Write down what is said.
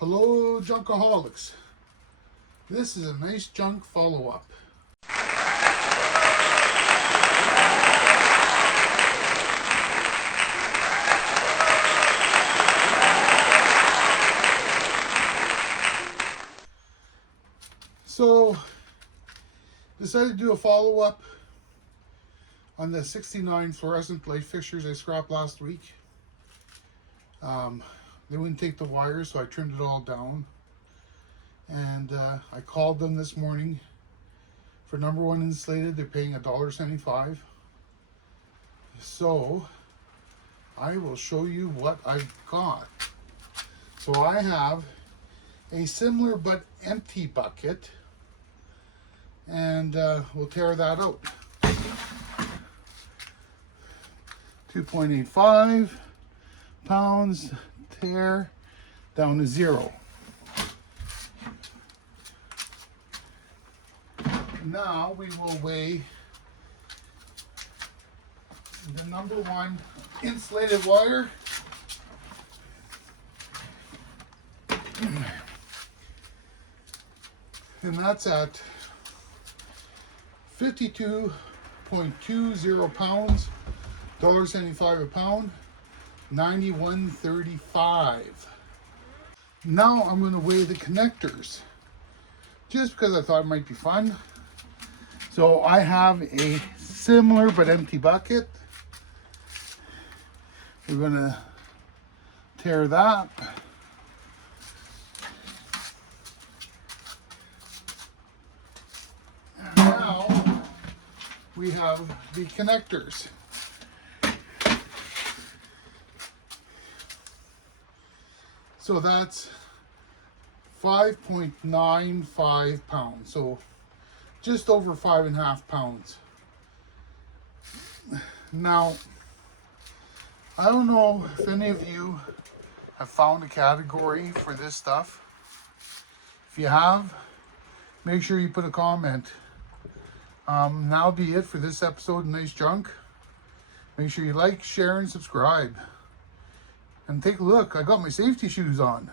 Hello, junkaholics. This is a nice junk follow-up. So, decided to do a follow-up on the 69 fluorescent light fixtures I scrapped last week. They wouldn't take the wires, so I trimmed it all down. And I called them this morning for number one insulated. They're paying $1.75. So I will show you what I've got. So I have a similar but empty bucket, and we'll tear that out. 2.85 pounds, tear down to 0. Now we will weigh the number one insulated wire. And that's at 52.20 pounds, $1.75 a pound, 91.35. Now I'm going to weigh the connectors, just because I thought it might be fun. So I have a similar but empty bucket. We're going to tear that. Now we have the connectors. So that's 5.95 pounds. So just over 5.5 pounds. Now, I don't know if any of you have found a category for this stuff. If you have, make sure you put a comment. That'll be it for this episode of Nice Junk. Make sure you like, share, and subscribe. And take a look, I got my safety shoes on.